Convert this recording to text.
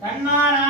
干嘛呢？